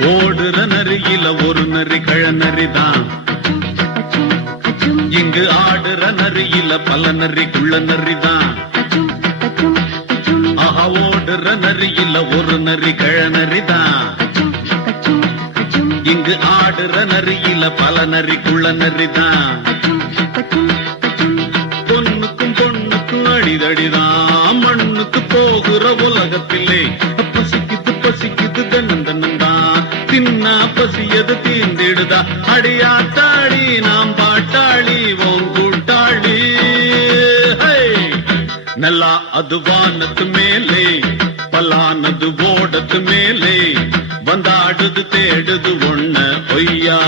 ஓடுற நரியில ஒரு நரி கழநரிதான். இங்கு ஆடுற நரியில பல நரி குள்ள நரிதான். ஆஹா, ஓடுற நரியில ஒரு நரி கழநரிதான். இங்கு ஆடுற நரியில பல நரி குள்ள நரிதான். பொண்ணுக்கும் பொண்ணுக்கும் அடிதடிதான். மண்ணுக்கு போகிற உலகத்திலே பசிக்குது பசிக்குது தன்னந்தன்னந்தான். தின்னா பசியது தீர்ந்திடுதா. அடியாத்தாடி நாம் பாட்டாளி ஓம் கூட்டாளி. நல்லா அது வானத்து மேலே பலானது ஓடத்து மேலே வந்தாடுது தேடுது ஒண்ண ஒய்யா